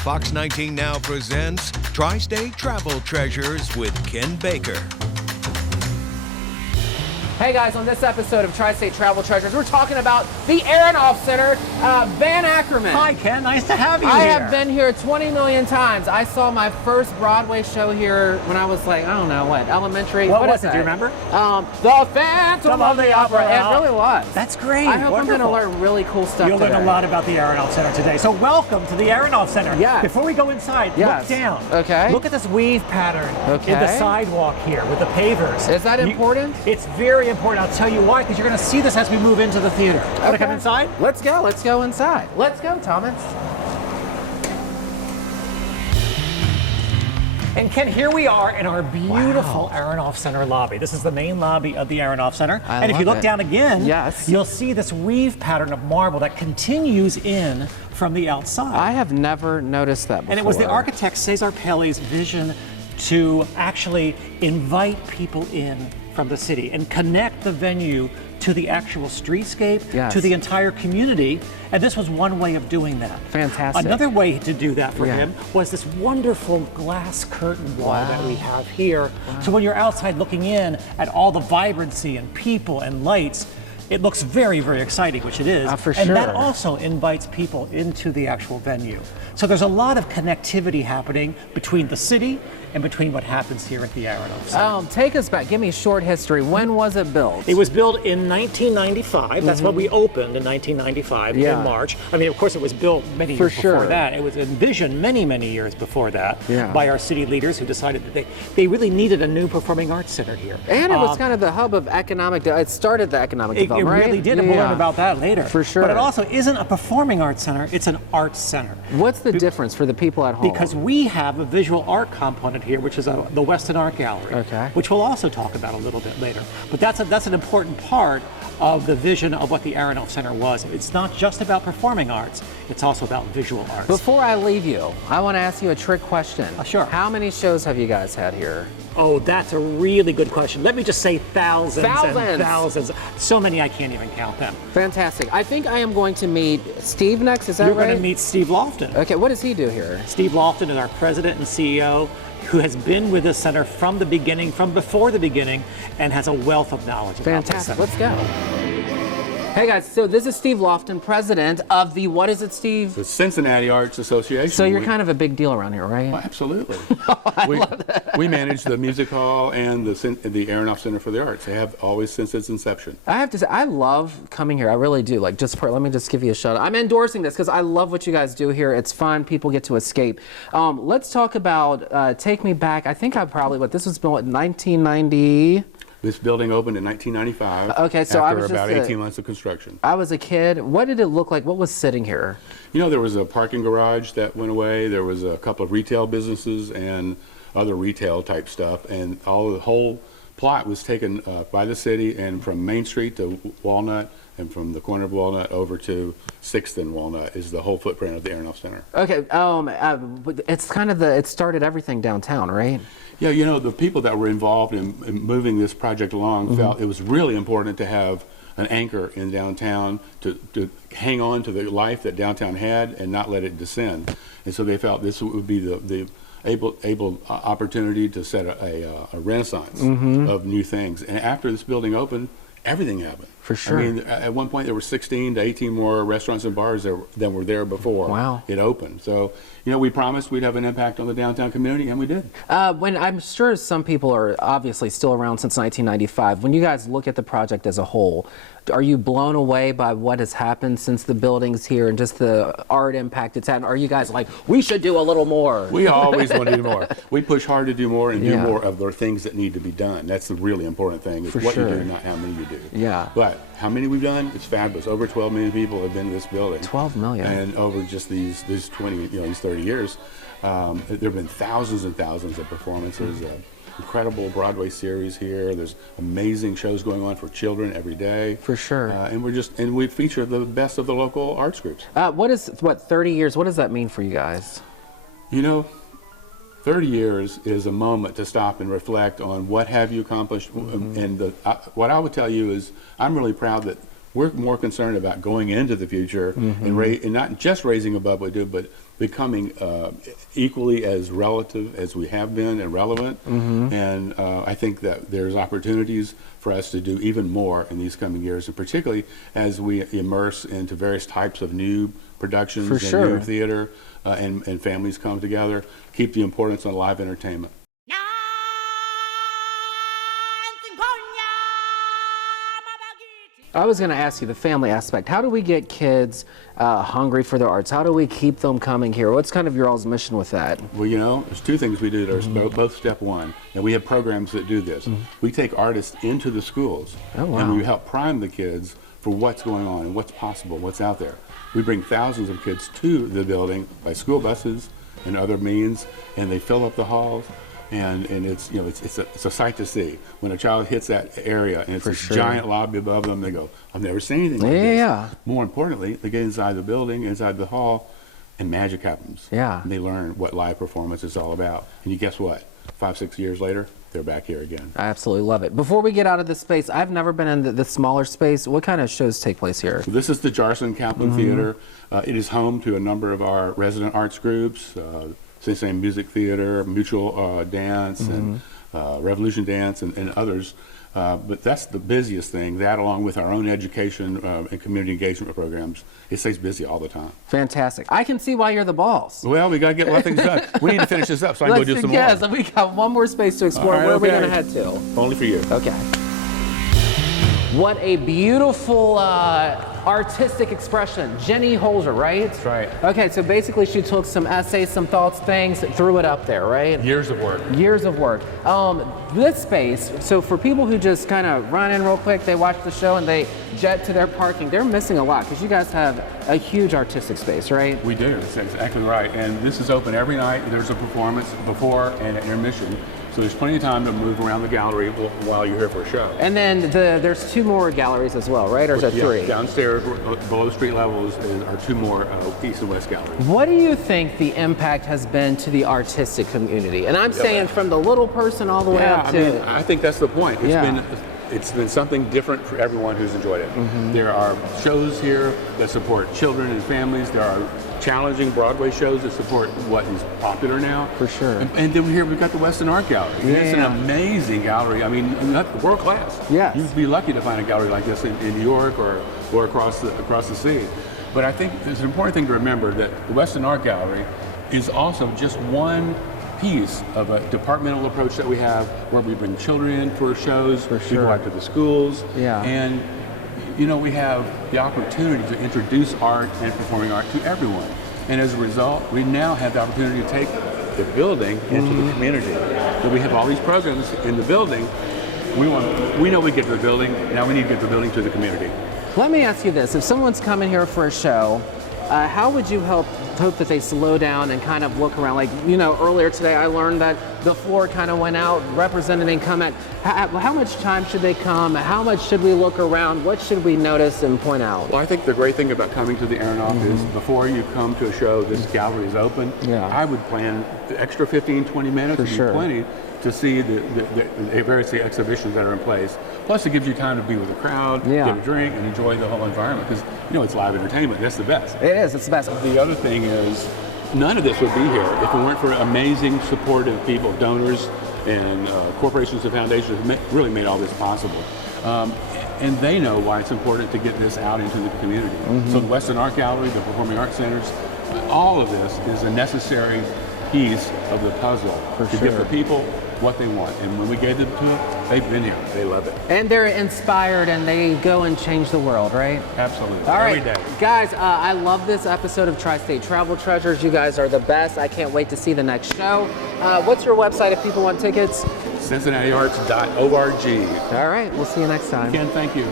Fox 19 now presents Tri-State Travel Treasures with Ken Baker. Hey guys, on this episode of Tri-State Travel Treasures, we're talking about the Aronoff Theater, Van Ackerman. Hi Ken, nice to have you I here. have been here 20 million times. I saw my first Broadway show here when I was like, I don't know, what, elementary? What was is it, that? do you remember? The Phantom of the Opera. It really was. That's great, I hope wonderful. I'm going to learn really cool stuff You'll today. learn a lot about the Aronoff Center today. So welcome to the Aronoff Center. Yeah. Before we go inside, look down. Okay. Look at this weave pattern Okay. in the sidewalk here with the pavers. Is that important? It's very important. I'll tell you why, because you're going to see this as we move into the theater. Want to come inside? Let's go. Let's go inside. Let's go, Thomas. And Ken, here we are in our beautiful Aronoff Center lobby. This is the main lobby of the Aronoff Center. And if you look down again, you'll see this weave pattern of marble that continues in from the outside. I have never noticed that before. And it was the architect Cesar Pelli's vision to actually invite people in from the city and connect the venue to the actual streetscape, to the entire community, and this was one way of doing that. Fantastic. Another way to do that for him was this wonderful glass curtain wall that we have here. So when you're outside looking in at all the vibrancy and people and lights, it looks very, very exciting, which it is. For sure. And that also invites people into the actual venue. So there's a lot of connectivity happening between the city and between what happens here at the Aronoff Center. Take us back. Give me a short history. When was it built? It was built in 1995. That's when we opened in 1995 in March. I mean, of course, it was built many years before that. It was envisioned many, many years before that by our city leaders who decided that they really needed a new performing arts center here. And it was kind of the hub of economic, it started the economic development, It right? really did, and we'll learn about that later. For sure. But it also isn't a performing arts center, it's an arts center. What's the difference for the people at home? Because we have a visual art component here, which is the Weston Art Gallery, which we'll also talk about a little bit later. But that's an important part of the vision of what the Aronoff Center was. It's not just about performing arts, it's also about visual arts. Before I leave you, I want to ask you a trick question. Sure. How many shows have you guys had here? Oh, that's a really good question. Let me just say thousands. Thousands. And thousands. So many I can't even count them. Fantastic. I think I am going to meet Steve next, is that You're right? going to meet Steve Lofton. Okay, what does he do here? Steve Lofton is our president and CEO, who has been with the center from the beginning, from before the beginning, and has a wealth of knowledge about this center. Let's go. Hey guys, so this is Steve Lofton, president of the, what is it, Steve? The Cincinnati Arts Association. So you're kind of a big deal around here, right? Well, absolutely. I love that. We manage the music hall and the Aronoff Center for the Arts. They have always since its inception. I have to say, I love coming here. I really do. Like, let me just give you a shout out. I'm endorsing this because I love what you guys do here. It's fun. People get to escape. Let's talk about, take me back. I think this was built in 1990. This building opened in 1995. Okay, so after about 18 months of construction. I was a kid. What did it look like? What was sitting here? You know, there was a parking garage that went away. There was a couple of retail businesses and other retail type stuff, and the whole plot was taken by the city, and from Main Street to Walnut, and from the corner of Walnut over to 6th and Walnut is the whole footprint of the Aronoff Center. Okay, it's kind of it started everything downtown, right? Yeah, you know, the people that were involved in moving this project along felt it was really important to have an anchor in downtown to hang on to the life that downtown had and not let it descend. And so they felt this would be the able opportunity to set a renaissance of new things. And after this building opened, everything happened. For sure. I mean, at one point there were 16 to 18 more restaurants and bars than were there before it opened. So, you know, we promised we'd have an impact on the downtown community, and we did. When I'm sure some people are obviously still around since 1995. When you guys look at the project as a whole, are you blown away by what has happened since the building's here and just the art impact it's had? Are you guys like, we should do a little more? We always want to do more. We push hard to do more and do more of the things that need to be done. That's the really important thing. It's what you do, not how many you do. Yeah. But how many we've done, it's fabulous. Over 12 million people have been to this building. 12 million. And over just these 20, these 30 years, there have been thousands and thousands of performances. Incredible Broadway series here. There's amazing shows going on for children every day. For sure. And we feature the best of the local arts groups. 30 years, what does that mean for you guys? You know, 30 years is a moment to stop and reflect on what have you accomplished. And what I would tell you is I'm really proud that We're more concerned about going into the future and not just raising above what we do, but becoming equally as relative as we have been and relevant. And I think that there's opportunities for us to do even more in these coming years, and particularly as we immerse into various types of new productions and new theater, and families come together, keep the importance on live entertainment. I was going to ask you the family aspect. How do we get kids hungry for the arts? How do we keep them coming here? What's kind of your all's mission with that? Well, you know, there's two things we do that are both step one, and we have programs that do this. We take artists into the schools, and we help prime the kids for what's going on and what's possible, what's out there. We bring thousands of kids to the building by school buses and other means, and they fill up the halls. And it's, you know, it's a sight to see when a child hits that area and it's this giant lobby above them. They go, I've never seen anything like this. More importantly, they get inside the building, inside the hall, and magic happens. And they learn what live performance is all about. And you guess what? 5-6 years later, they're back here again. I absolutely love it. Before we get out of this space, I've never been in the smaller space. What kind of shows take place here? So this is the Jarson Kaplan Theater. It is home to a number of our resident arts groups. Cincinnati Music Theater, Mutual Dance, and Revolution Dance, and others. But that's the busiest thing, that along with our own education and community engagement programs. It stays busy all the time. Fantastic. I can see why you're the boss. Well, we got to get a lot of things done. We need to finish this up so I can go do some more. Yes, we got one more space to explore. Where are we going to head to? Only for you. Okay. What a beautiful artistic expression. Jenny Holzer, right? That's right. Okay, so basically she took some essays, some thoughts, things, threw it up there, right? Years of work. Years of work. This space, so for people who just kind of run in real quick, they watch the show and they jet to their parking, they're missing a lot because you guys have a huge artistic space, right? We do, that's exactly right. And this is open every night. There's a performance before and at intermission. So there's plenty of time to move around the gallery while you're here for a show. And then there's 2 more galleries as well, right? Or is there 3? Downstairs, below the street levels, are 2 more east and west galleries. What do you think the impact has been to the artistic community? And I'm saying from the little person all the way up to... I think that's the point. It's been something different for everyone who's enjoyed it. There are shows here that support children and families. There are challenging Broadway shows that support what is popular now. For sure. And then here we've got the Western Art Gallery. It's an amazing gallery. I mean, world class. Yeah. You'd be lucky to find a gallery like this in New York or across the sea. But I think it's an important thing to remember that the Western Art Gallery is also just one piece of a departmental approach that we have where we bring children in for shows, we go out to the schools, and you know, we have the opportunity to introduce art and performing art to everyone. And as a result, we now have the opportunity to take the building into the community. So we have all these programs in the building. We know we get to the building, now we need to get the building to the community. Let me ask you this, if someone's coming here for a show, how would you hope that they slow down and kind of look around? Like, you know, earlier today I learned that the floor kind of went out, representing come at. How much time should they come? How much should we look around? What should we notice and point out? Well, I think the great thing about coming to the Aronoff is before you come to a show, this gallery is open. I would plan the extra 15, 20 minutes would be plenty to see the various exhibitions that are in place. Plus, it gives you time to be with the crowd, get a drink, and enjoy the whole environment. Because, you know, it's live entertainment. That's the best. It is. It's the best. The other thing is, none of this would be here if it weren't for amazing, supportive people, donors, and corporations and foundations that really made all this possible. And they know why it's important to get this out into the community. So the Western Art Gallery, the Performing Arts Centers, all of this is a necessary piece of the puzzle to give the people what they want. And when we gave them to them, they've been here. They love it. And they're inspired and they go and change the world, right? Absolutely. All right, every day. Guys, I love this episode of Tri-State Travel Treasures. You guys are the best. I can't wait to see the next show. What's your website if people want tickets? CincinnatiArts.org. All right, we'll see you next time. Ken, thank you.